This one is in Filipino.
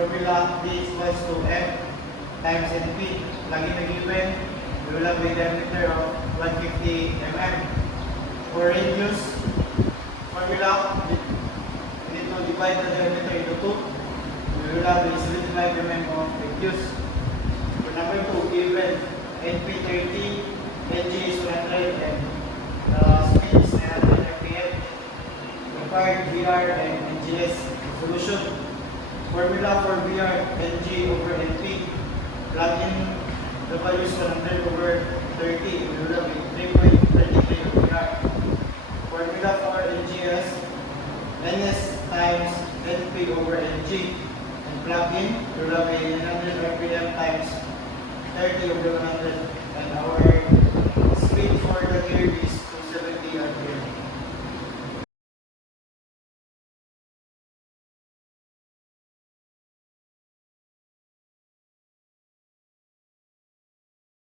formula D is equals to M times NP. Lagi na given, we will have a diameter of 150 mm. For radius, formula, we need to divide the diameter into 2. We will have a 75 mm of radius. For number 2, given NP 30, NG is 100, and speed is 900 rpm. Required VR and NGS solution. Formula for VR, NG over NP. Plug in the values 100 over 30. We will have 3.33 VR. Formula for NGS, NS times NP over NG. And plug in, we will have 900 rpm times 30 over 100. And our speed for the curve is